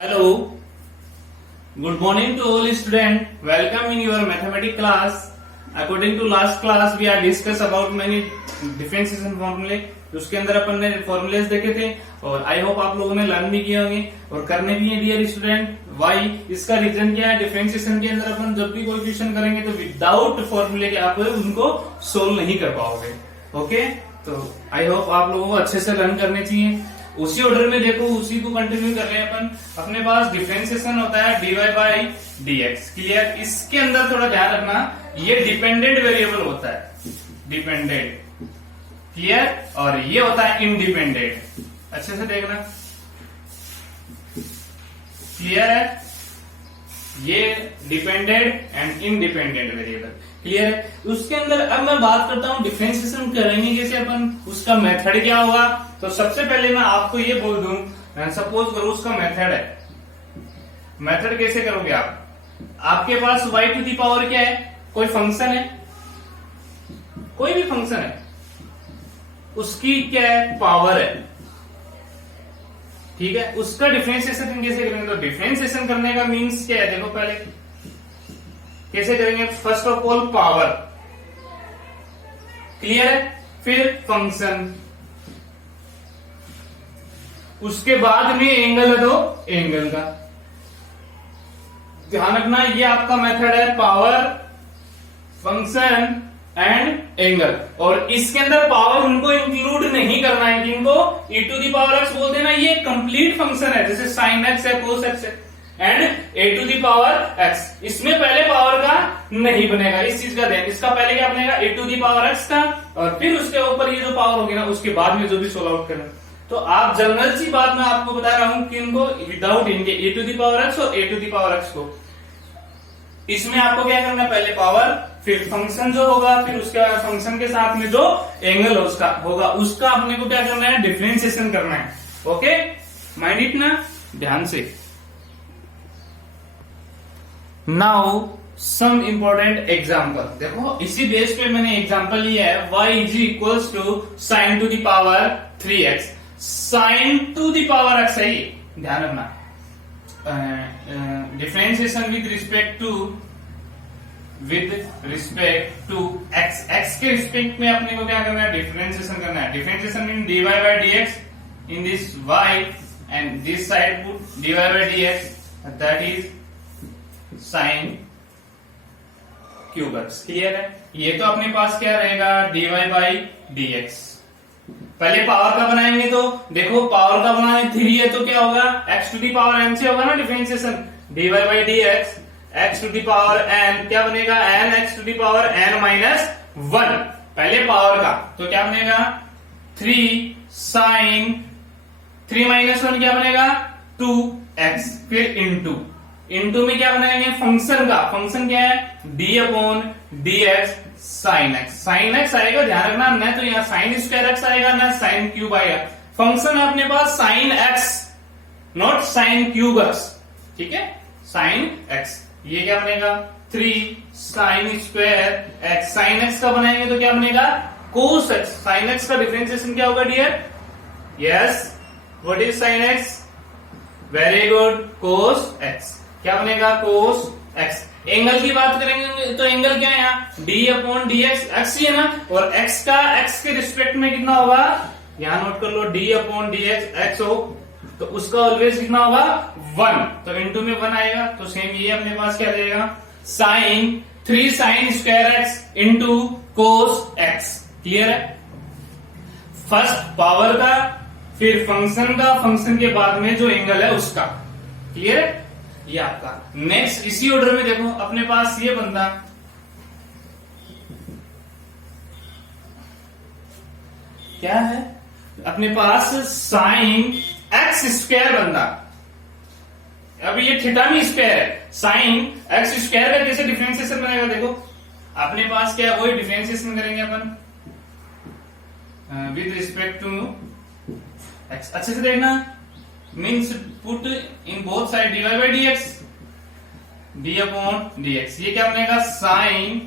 Hello, good morning to all students. Welcome in your mathematics class. According to last class, we are discuss about many differentiation formulae. उसके अंदर अपन ने formulas देखे थे और I hope आप लोगों ने लर्न भी किए होंगे और करने भी है डियर स्टूडेंट. वाई इसका रीजन क्या है? डिफरेंशिएशन के अंदर अपन जब भी कोई क्वेश्चन करेंगे तो विदाउट फॉर्मूले के आप उनको सोल्व नहीं कर पाओगे. ओके, तो आई होप आप लोगों को अच्छे से लर्न करने चाहिए. उसी ऑर्डर में देखो, उसी को कंटिन्यू कर रहे हैं अपन. अपने पास डिफरेंशिएशन होता है dy बाई dx. क्लियर? इसके अंदर थोड़ा ध्यान रखना, ये डिपेंडेंट वेरिएबल होता है, डिपेंडेंट. क्लियर? और ये होता है इंडिपेंडेंट. अच्छे से देखना. क्लियर है? ये dependent and independent variable. Clear है? उसके अंदर अब मैं बात करता हूं डिफरेंशिएशन करेंगे कैसे अपन, उसका मेथड क्या होगा. तो सबसे पहले मैं आपको ये बोल दूं, सपोज करो उसका मेथड है. मेथड कैसे करोगे आप? आपके पास y टू दी पावर क्या है? कोई फंक्शन है, कोई भी फंक्शन है, उसकी क्या है? पावर है. ठीक है, उसका डिफरेंशिएशन कैसे करेंगे? तो डिफरेंशिएशन करने का मीन्स क्या है? देखो पहले कैसे करेंगे. First of all power. Clear है? फिर फंक्शन, उसके बाद में एंगल है तो एंगल का. ध्यान रखना, ये आपका मेथड है पावर, फंक्शन एंड एंगल. और इसके अंदर पावर उनको इंक्लूड नहीं करना है, किनको? e to the power x बोलते हैं ना, ये कंप्लीट फंक्शन है. जैसे sin x है, cos x है and a to the power x. इसमें पहले पावर का नहीं बनेगा, इस चीज का ध्यान. इसका पहले क्या बनेगा? a to the power x का, और फिर उसके ऊपर ये जो पावर होगी ना, उसके बाद में जो भी सोल्व आउट करना. तो आप जनरल सी बात मैं आपको बता रहा हूं कि इनको विदाउट इनके a to the power x और a to the power x को, इसमें आपको क्या करना है? पहले पावर, फिर फंक्शन जो होगा, फिर उसके बाद फंक्शन के साथ में जो एंगल उसका होगा, उसका अपने को क्या करना है? डिफरेंशिएशन करना है. ओके, माइंड इट ना, ध्यान से. Now some important example. देखो इसी बेस पे मैंने एग्जाम्पल लिया है. y is equals to sine to the power 3x. Sine to the power x है, ध्यान रखना. Differentiation with respect to x. x के रिस्पेक्ट में अपने को क्या करना है? डिफरेंशिएशन करना है. Differentiation in dy by dx. In this y and this side put dy by dx, that is sine cube x. Clear है? ये तो अपने पास क्या रहेगा? dy by dx. पहले पावर का बनाएंगे तो देखो, पावर का बनाए 3 है तो क्या होगा? x to the power n से होगा ना differentiation. dy by dx, x to the power n क्या बनेगा? n x to the power n minus 1. पहले पावर का तो क्या बनेगा? 3 साइन 3 माइनस 1 क्या बनेगा? 2x. फिर इंटू में क्या बनाएंगे? फंक्शन का. फंक्शन क्या है? d upon dx sine x. Sine x आएगा, ध्यान रखना, न तो यहाँ साइन स्क्वायर x आएगा ना साइन क्यूब आएगा. फंक्शन है अपने पास sine x, not sine cube x. ठीक है, साइन x. ये क्या बनेगा? 3 sine square x. Sine x का बनाएंगे तो क्या बनेगा? Cos x. साइन x का डिफरेंशिएशन क्या होगा dear? Yes, what is sine x? Very good, cos x. क्या बनेगा? Cos x. एंगल की बात करेंगे तो एंगल क्या है यहाँ? d upon dx. x ही है ना, और x का x के रिस्पेक्ट में कितना होगा? यहाँ नोट कर लो, d अपॉन dx x हो तो उसका ऑलवेज कितना होगा? 1. तो इंटू में 1 आएगा. तो सेम ये अपने पास क्या रहेगा? Sine 3 sine square x into cos x. Clear है? फर्स्ट पावर का, फिर फंक्शन का, फंक्शन के बाद में जो एंगल है उसका. क्लियर है? ये आपका. नेक्स्ट इसी ऑर्डर में देखो, अपने पास ये बंदा क्या है? अपने पास साइन एक्स स्क्वायर बंदा. अब ये थीटा में स्क्वायर है. साइन एक्स स्क्वायर का कैसे डिफरेंशिएशन बनेगा? देखो अपने पास क्या है? वही डिफरेंशिएशन करेंगे अपन विद रिस्पेक्ट टू एक्स. अच्छे से देखना. Means put in both side dy by dx, d upon dx. ये क्या बनेगा? Sign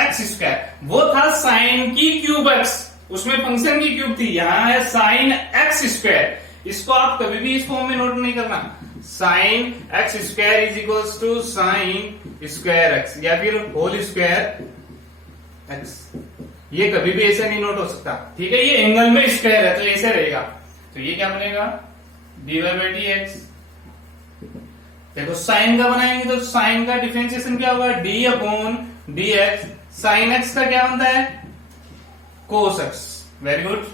x square. वो था साइन की क्यूब x, उसमें फंक्शन की क्यूब थी. यहां है साइन एक्स स्क्वायर. इसको आप कभी भी इस फॉर्म में नोट नहीं करना. Sine x square is equals to sine square x या फिर होल स्क्वायर एक्स। ये कभी भी ऐसे नहीं नोट हो सकता, ठीक है। ये एंगल में स्क्वायर है तो ऐसे रहेगा, तो ये क्या बनेगा डीवाई बाई डी एक्स। देखो साइन का बनाएंगे तो साइन का डिफरेंशिएशन क्या होगा D upon d x. Sine x का क्या बनता है कोस एक्स। वेरी गुड,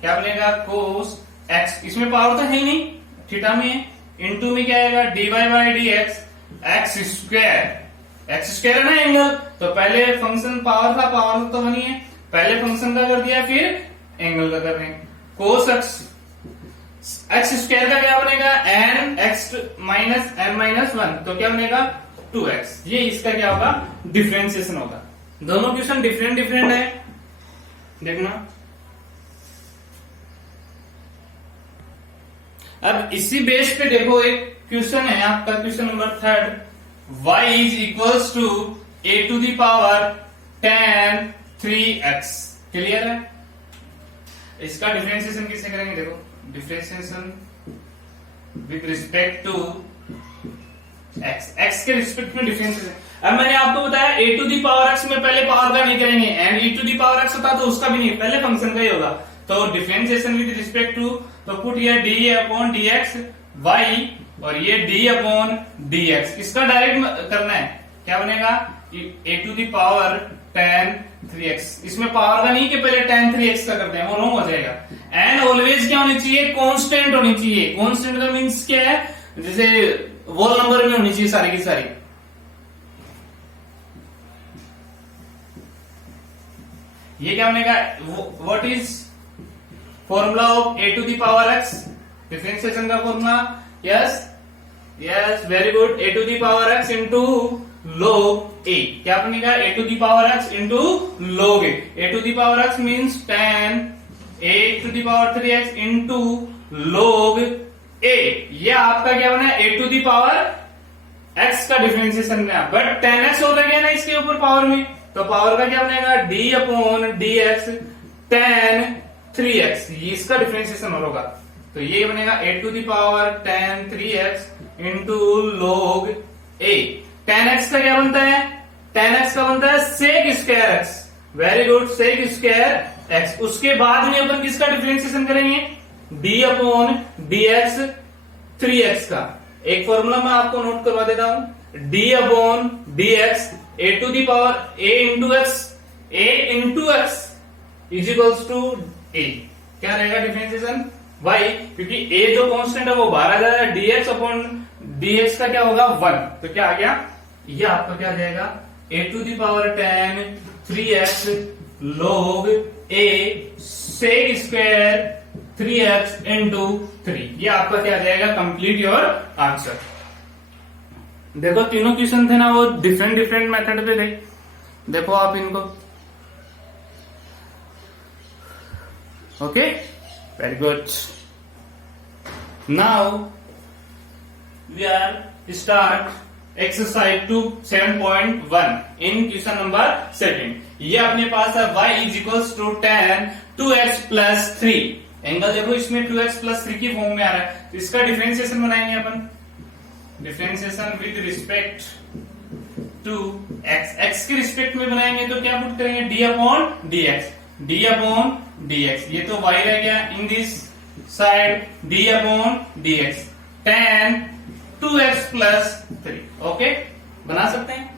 क्या बनेगा कोस एक्स। इसमें पावर तो है ही नहीं, थीटा में है, इनटू में क्या आएगा dy by d x x square. X square है ना एंगल, तो पहले फंक्शन पावर था, पावर तो बनी है, पहले फंक्शन का कर दिया फिर एंगल का कर रहे हैं। कोस एक्स एक्स स्क्वायर का क्या बनेगा n x minus n minus one, तो क्या बनेगा 2x। ये इसका क्या होगा डिफरेंशिएशन होगा। दोनों क्वेश्चन डिफरेंट डिफरेंट है, देखना। अब इसी बेस पे देखो एक क्वेश्चन है आपका, question number 3, y is equals to a to the power tan 3x। Clear है। इसका डिफरेंशिएशन किससे करेंगे, देखो differentiation with respect to x, x के रिस्पेक्ट में डिफरेंशिएशन। अब मैंने आपको बताया a to the power x में पहले पावर का नहीं करेंगे, and e to the power x होता तो उसका भी नहीं, पहले फंक्शन का ही होगा। तो डिफरेंशिएशन विद रिस्पेक्ट टू, तो पुट ये d upon d x y और ये डी अपॉन डी एक्स, इसका डायरेक्ट करना है। क्या बनेगा a to the power tan 3x। इसमें पावर का नहीं कि पहले tan 3x का करते हैं, वो रॉन्ग हो जाएगा। एंड ऑलवेज क्या होनी चाहिए कांस्टेंट होनी चाहिए। कांस्टेंट का मीन्स क्या है, जैसे वोल नंबर में होनी चाहिए सारी की सारी। ये क्या बनेगा what is formula of a to the power x, differentiation का formula. Yes yes very good, a to the power x into log a। क्या बनेगा a to the power x into log a। a to the power x means tan a to the power 3x into log a। ये आपका क्या बना a to the power x का differentiation में, but tan x हो गया ना इसके ऊपर पावर में, तो पावर का क्या बनेगा d upon dx tan 3x। इसका डिफरेंशिएशन होगा, तो ये बनेगा a to the power tan 3x into log a। tan x का क्या बनता है, tan x का बनता है sec square x। Very good, sec square x। उसके बाद में अपन किसका डिफरेंशिएशन करेंगे d अपॉन dx 3x का। एक फॉर्मूला मैं आपको नोट करवा देता हूं, d upon dx a to the power a into x is equals to a। क्या रहेगा डिफरेंशिएशन y, क्योंकि a जो कांस्टेंट है वो बाहर आ जाएगा, dx अपॉन dx का क्या होगा 1, तो क्या आ गया ये आपका क्या आ जाएगा a to the power tan 3x log a sec square 3x into 3। ये आपका क्या आ जाएगा कंप्लीट योर आंसर। देखो तीनों क्वेश्चन थे ना वो डिफरेंट डिफरेंट मेथड पे थे, देखो आप इनको। Okay very good, now we are start exercise 7.1 in question number 7। ये अपने पास है y is equals to tan 2x plus 3। Angle देखो इसमें 2x प्लस 3 की फॉर्म में आ रहा है, तो इसका डिफरेंशिएशन बनाएंगे अपन। Differentiation with respect to x, x के रिस्पेक्ट में बनाएंगे तो क्या पुट करेंगे d upon dx, d upon dx। ये तो y रह गया, in this side d upon dx tan 2x plus 3। Okay बना सकते हैं।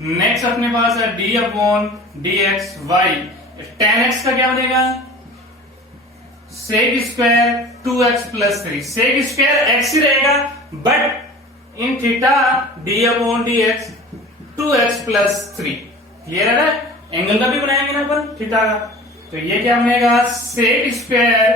नेक्स्ट अपने पास है d upon dx y। tan x का क्या बनेगा sec square 2x plus 3। sec square x ही रहेगा, but in theta d upon dx 2x plus 3। Clear है ना। एंगल का भी बनाएंगे ना अपन थीटा का, तो ये क्या बनेगा sec square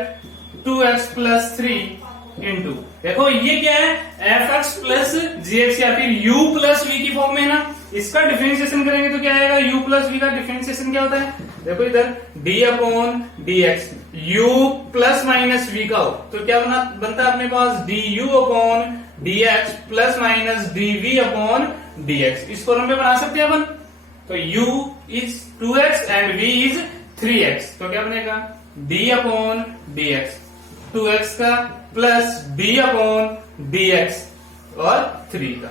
2x plus 3 into, देखो ये क्या है fx प्लस gx या फिर u प्लस v की फॉर्म में है ना। इसका डिफरेंशिएशन करेंगे तो क्या आएगा u प्लस v का डिफरेंशिएशन क्या होता है, देखो इधर d upon dx u plus minus v का हो तो क्या बनता है अपने पास du upon dx plus minus dv upon dx। इस फॉर्म में बना सकते हैं अपन, तो u is 2x and v is 3x, तो क्या बनेगा d अपॉन dx 2x का प्लस d अपॉन dx और 3 का।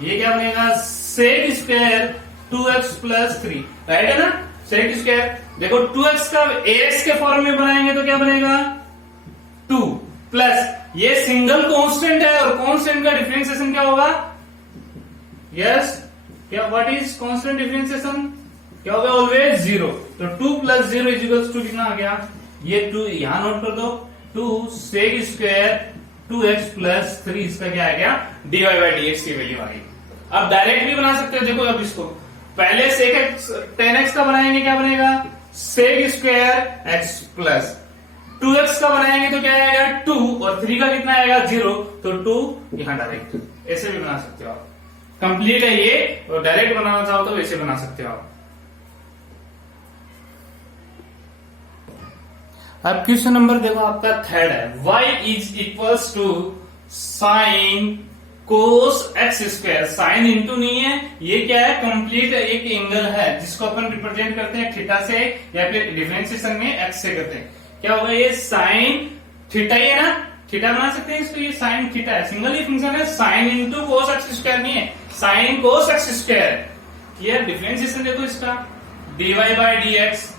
ये क्या बनेगा, sec square 2x plus 3, right है ना। sec स्क्वायर देखो 2x का ax के फॉर्म में बनाएंगे तो क्या बनेगा 2 प्लस ये सिंगल कांस्टेंट है और कांस्टेंट का डिफरेंशिएशन क्या होगा, यस क्या, व्हाट इज कांस्टेंट डिफरेंशिएशन, क्या होगा ऑलवेज 0। तो 2 प्लस 0 इज इक्वल्स टू कितना आ गया, ये 2 यहां नोट कर दो, 2 sec स्क्वायर 2x प्लस 3, इसका क्या आ गया dy बाई dx की वैल्यू आ गई। अब डायरेक्ट भी बना सकते हो, देखो अब इसको पहले sec x 10x का बनाएंगे क्या बनेगा sec square x plus 2x का बनाएंगे तो क्या आएगा 2 और 3 का कितना आएगा 0, तो 2 यहां डायरेक्ट ऐसे भी बना सकते हो आप। कंप्लीट है ये, और डायरेक्ट बनाना चाहो तो वैसे बना सकते हो आप। अब क्वेश्चन नंबर देखो आपका थर्ड है, y is equals to sine cos x square. Sine into नहीं है, ये क्या है कंप्लीट एक एंगल है जिसको अपन रिप्रेजेंट करते हैं थीटा से या फिर डिफरेंशिएशन में एक्स से करते हैं। क्या होगा ये साइन थीटा ही है ना, थीटा बना सकते हैं इसको, ये साइन थीटा है, सिंगल ही फंक्शन है, sine into cos x square नहीं है, साइन कोस एक्स स्क्वायर। ये डिफरेंशिएशन देखो इसका dy बाई dx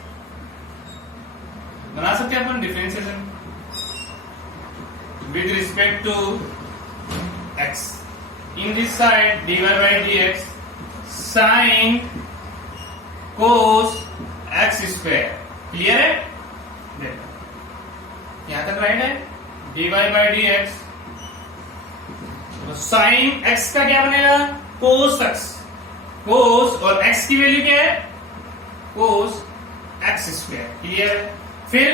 बना सकते हैं अपन differentiation with respect to x in this side dy by dx sin cos x स्क्वायर। क्लियर है, देखो यहां तक राइट है, dy by dx sin x का क्या बनेगा cos x, cos और x की वैल्यू क्या है cos x स्क्वायर। क्लियर है, फिर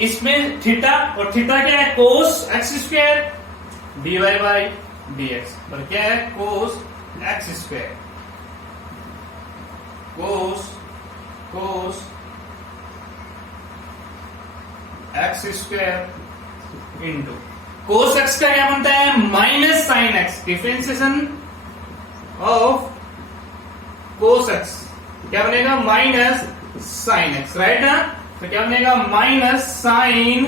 इसमें थीटा और थीटा क्या है cos x square dy by dx, और क्या है cos x square, cos x square into cos x का क्या बनता है minus sine x, differentiation of cos x क्या बनेगा माइनस साइन x, राइट ना। तो क्या बनेगा minus sine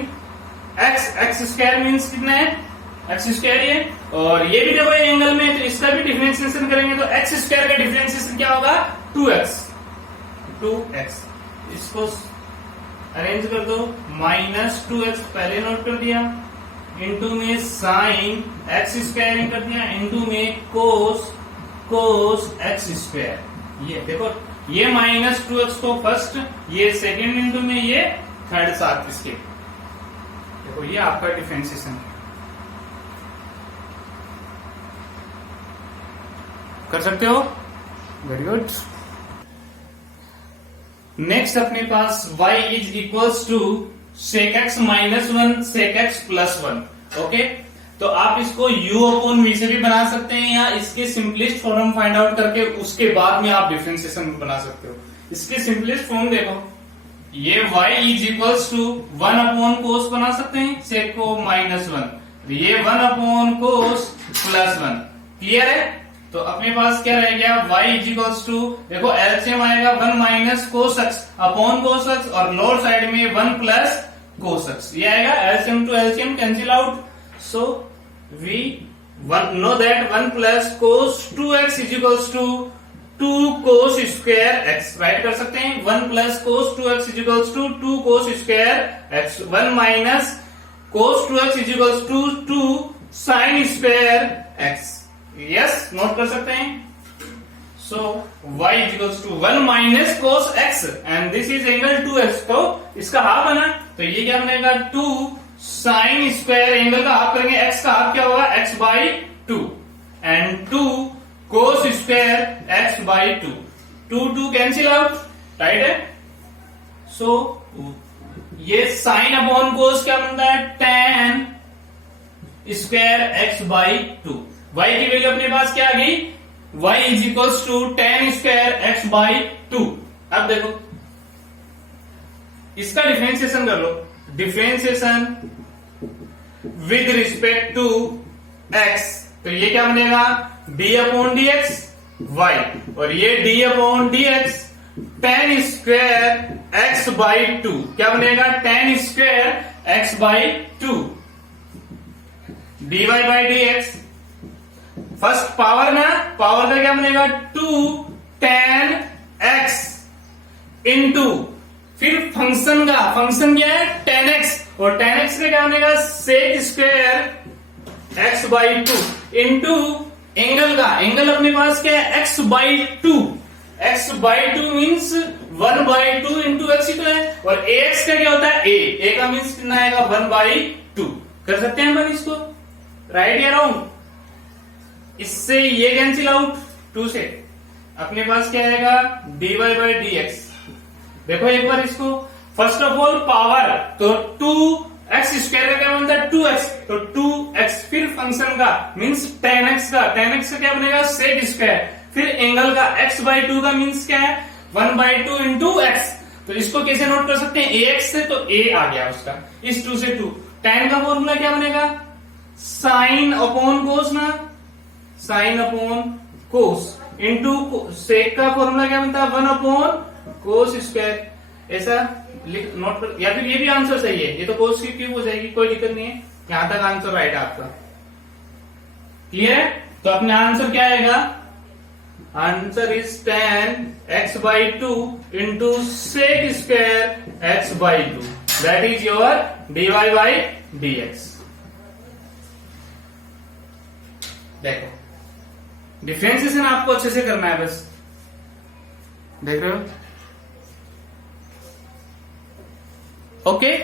x, x square means कितना है एक्स स्क्वायर ये, और ये भी देखो एंगल में, तो इसका भी डिफरेंशिएशन करेंगे तो एक्स स्क्वायर का डिफरेंशिएशन क्या होगा 2x। इसको अरेंज कर दो, माइनस 2x पहले नोट कर दिया, इंटू में साइन एक्स स्क्वायर कर दिया, इंटू में कोस एक्स स्क्वायर। ये देखो ये माइनस 2x को फर्स्ट, ये सेकेंड इंटू में ये थर्ड साथ इसके, देखो ये आपका डिफरेंशिएशन कर सकते हो, वेरी गुड। नेक्स्ट अपने पास y is equals to sec x minus 1 sec x plus 1। Okay, तो आप इसको u अपॉन v से भी बना सकते हैं, या इसके सिंपलेस्ट फॉर्म फाइंड आउट करके उसके बाद में आप डिफरेंशिएशन बना सकते हो। इसके सिंपलेस्ट फॉर्म देखो, ये y is equals to 1 upon cos बना सकते हैं sec को माइनस 1, ये 1 अपॉन कोस प्लस 1। क्लियर है, तो अपने पास क्या रह गया y इज इक्वल्स टू, देखो एलसीएम आएगा 1 minus cos x upon cos x, और लोअर साइड में 1 प्लस कोस x, ये आएगा LCM to LCM cancel out, so we know that 1 plus cos 2x is equals to 2 cos square x, write कर सकते हैं। 1 plus cos 2x is equals to 2 cos square x, 1 minus cos 2x is equals to 2 sign square x। Yes, note कर सकते हैं। So y is equals to 1 minus cos x and this is angle 2x, तो इसका half बना, तो ये क्या बनेगा 2 साइन स्क्वायर, एंगल का हाफ करेंगे, x का हाफ क्या होगा x by 2 and 2 cos square x by 2 cancel out, right है। सो ये साइन अपॉन कोस क्या बनता है tan square x by 2। y की वैल्यू अपने पास क्या आ गई, y is equals to tan square x by 2। अब देखो इसका डिफरेंशिएशन कर लो, differentiation with respect to x, तो ये क्या बनेगा d अपॉन dx y, और ये d upon dx tan square x by 2, क्या बनेगा tan square x by 2। dy by d x, first power ना, पावर का क्या बनेगा 2 tan x इंटू, फिर फंक्शन का, फंक्शन क्या है tan x, और tan x का क्या बनेगा sec square x by 2 into angle का, एंगल अपने पास क्या है x by 2, x by 2 means 1 by 2 into X ही तो है, और ax का क्या होता है a का मीन्स कितना आएगा 1 बाई 2। कर सकते हैं अपन इसको, राइट या रॉन्ग? इससे ये कैंसिल आउट 2 से, अपने पास क्या आएगा dy बाई डी एक्स। देखो एक बार इसको, फर्स्ट ऑफ ऑल पावर तो 2x स्क्वायर का क्या बनता है 2x, तो 2x, फिर फंक्शन का मीन्स tan x का, tan x का क्या बनेगा sec स्क्वायर, फिर एंगल का x बाई 2 का मीन्स क्या है 1 बाई 2 इंटू एक्स। तो इसको कैसे नोट कर सकते हैं ax से, तो a आ गया उसका, इस 2 से 2, tan का फॉर्मूला क्या बनेगा साइन अपॉन कोस ना, sine upon cos into sec का फॉर्मूला क्या बनता है 1 अपॉन कोस स्क्वायर। ऐसा नोट कर, या फिर ये भी आंसर सही है, ये तो कोस की क्यूब हो जाएगी, कोई दिक्कत नहीं है, यहां तक आंसर राइट है आपका। क्लियर है? तो अपना आंसर क्या आएगा, answer is tan x by 2 into sec square x by 2, that is your dy by d x. देखो डिफरेंशिएशन आपको अच्छे से करना है, बस देख रहे हो, ओके।